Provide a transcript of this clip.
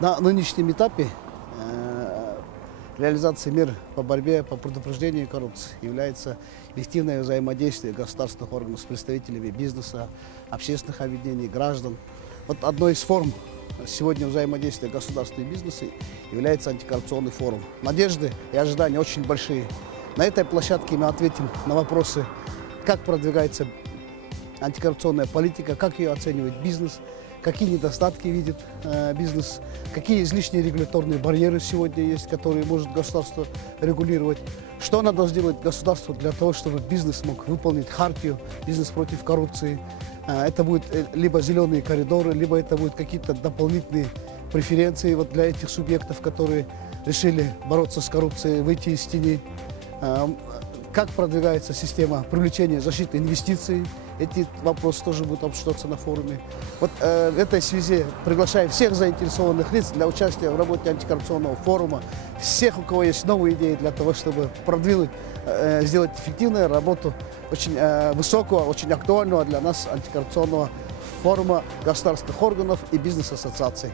На нынешнем этапе реализация мер по борьбе, по предупреждению коррупции является эффективное взаимодействие государственных органов с представителями бизнеса, общественных объединений, граждан. Вот одной из форм сегодня взаимодействия государства и бизнеса является антикоррупционный форум. Надежды и ожидания очень большие. На этой площадке мы ответим на вопросы, как продвигается антикоррупционная политика, как ее оценивает бизнес, какие недостатки видит бизнес, какие излишние регуляторные барьеры сегодня есть, которые может государство регулировать, что надо сделать государству для того, чтобы бизнес мог выполнить хартию «Бизнес против коррупции». Это будет либо зеленые коридоры, либо это будут какие-то дополнительные преференции вот для этих субъектов, которые решили бороться с коррупцией, выйти из тени. Как продвигается система привлечения защиты инвестиций. Эти вопросы тоже будут обсуждаться на форуме. Вот в этой связи приглашаю всех заинтересованных лиц для участия в работе антикоррупционного форума. Всех, у кого есть новые идеи для того, чтобы продвинуть, сделать эффективную работу очень высокого, очень актуального для нас антикоррупционного форума государственных органов и бизнес-ассоциаций.